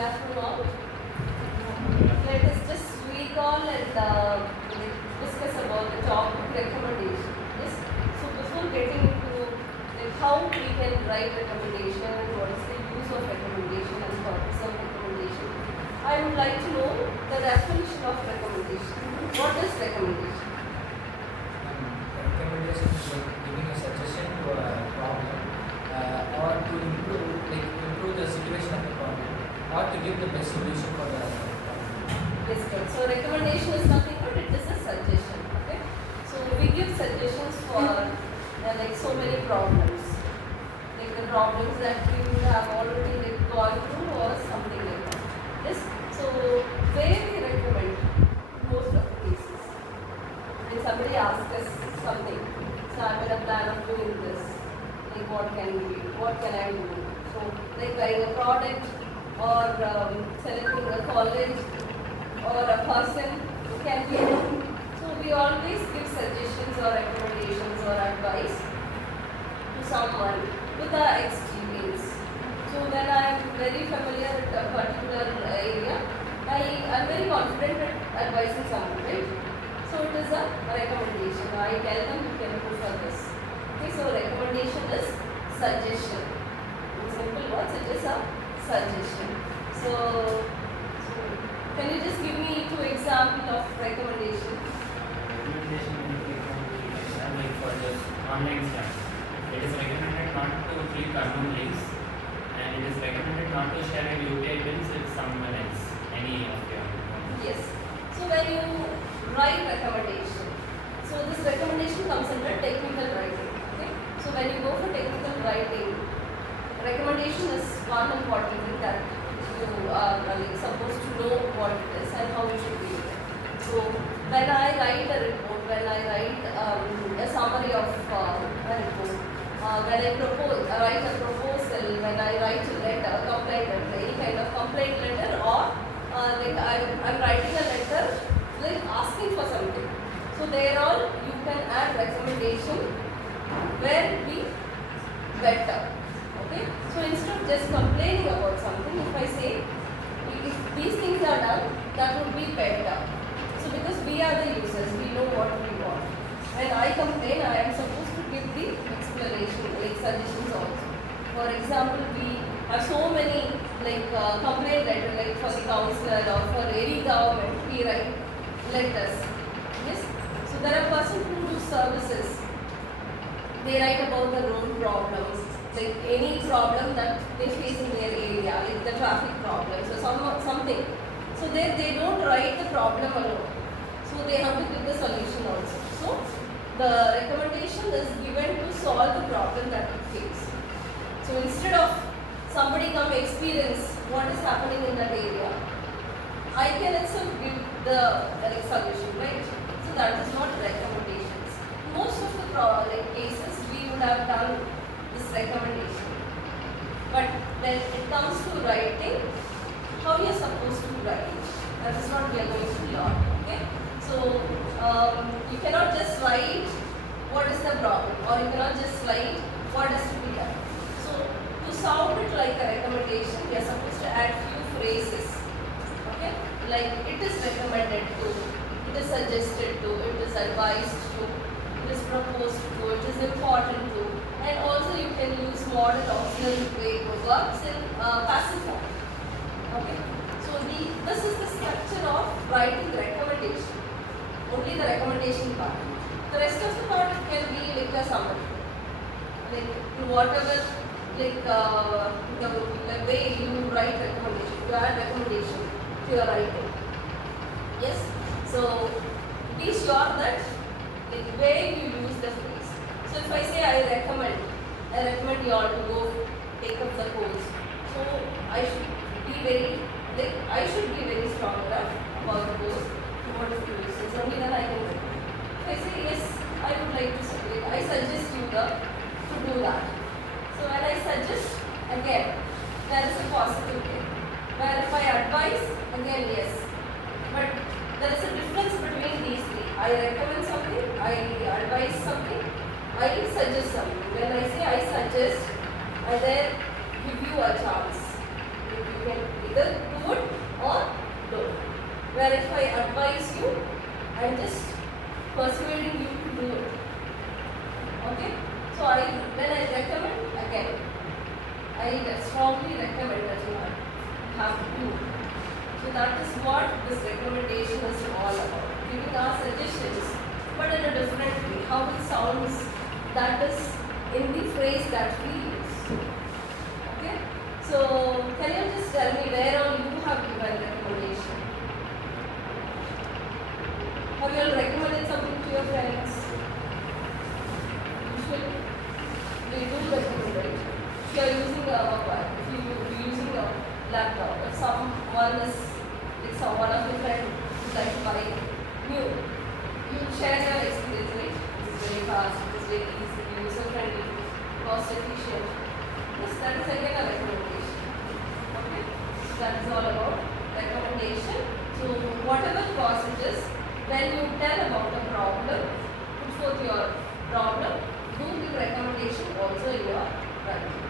afternoon all. Let us just recall and discuss about the topic recommendation. Yes. So before getting into how we can write recommendation, what is the use of recommendation and purpose of recommendation, I would like to know the definition of recommendation. What is recommendation? Recommendation is giving a suggestion to a problem or to improve the situation of the problem or to give the best solution for the problem. Yes, good. So recommendation is nothing but it is a suggestion. Okay. So we give suggestions for like so many problems, like the problems that you have already gone through or something like that. Yes. So where we recommend most of the cases, when somebody asks us something, so I'm in a plan of doing this. Like what can I do? So like buying a product or selecting a college or a person can be anything. So we always give suggestions or recommendations or advice to someone with our experience. So when I am very familiar with a particular area, I am very confident at advising someone, right? So it is a recommendation. I tell them you can go for this. Okay, so recommendation is suggestion. In simple words, it is a suggestion. So can you just give me 2 examples of recommendation? Recommendation like for the online stuff. It is recommended not to click unknown links, and it is recommended not to share your UPI pins with someone else, any of your. Yes. So when you write recommendation, so this recommendation comes under technical writing. Okay. So when you go for technical writing, recommendation is one important thing that you are supposed to know what it is and how it should be written. So when I write a report, when I write a summary of a report, when I write a proposal, when I write a letter, complaint letter, any kind of complaint letter, or like I'm writing a letter like asking for something. So there all you can add recommendation where be better. Okay. So instead of just complaining about something, if I say if these things are done, that would be better. So because we are the users, we know what we want. When I complain, I am supposed to give the explanation, like suggestions also. For example, we have so many complaint letters, like for the councillor or for any government, we write letters. Yes. So there are persons who do services. They write about the road problems, like any problem that they face in their area, like the traffic problems or something. So they don't write the problem alone. So they have to give the solution also. So the recommendation is given to solve the problem that it faces. So instead of somebody come experience what is happening in that area, I can itself give the solution, right? So that is not recommendations. Most of the cases we would have done this recommendation. But when it comes to writing, how you are supposed to write, that is what we are going to learn. Okay? So you cannot just write what is the problem, or you cannot just write what is to be done. So to sound it like a recommendation, we are supposed to add few phrases. Okay? Like it is recommended to, it is suggested to, it is advised to, it is proposed to, it is important to, and also you can use modal auxiliary verbs in passive form. Okay. So this is the structure of writing recommendation. Only the recommendation part. The rest of the part can be like a summary. Like whatever the way you write recommendation, you add recommendation to your writing. Yes. So be sure that where you use the phrase. So if I say I recommend you all to go take up the course. So I should be very strong enough about the course. What is the use? Only then I can write. If I say yes, I would like to say, I suggest you to do that. So when I suggest, again, there is a positive way. Where if I advise, again yes. But there is a difference between these three. I recommend something, I advise something, I suggest something. When I say I suggest, I then give you a chance. You can either do advise you and just persuading you to do it. Okay? So when I recommend, again, I strongly recommend that you have to do. So that is what this recommendation is all about. Giving our suggestions, but in a different way. How it sounds, that is in the phrase that we use. Okay? So can you just tell me where all you have given recommendation? Have you all recommended something to your friends? Usually, we do recommend, right? If you are using a mobile, if you are using a laptop, if someone is, like one of your friends would like to buy new, you share your experience, right? It is very fast, it is very easy, user friendly, cost efficient. Yes, that is again a recommendation. Okay? So that is all about recommendation. So whatever cause it is, when you tell about a problem, put forth your problem, do give recommendation also in your writing.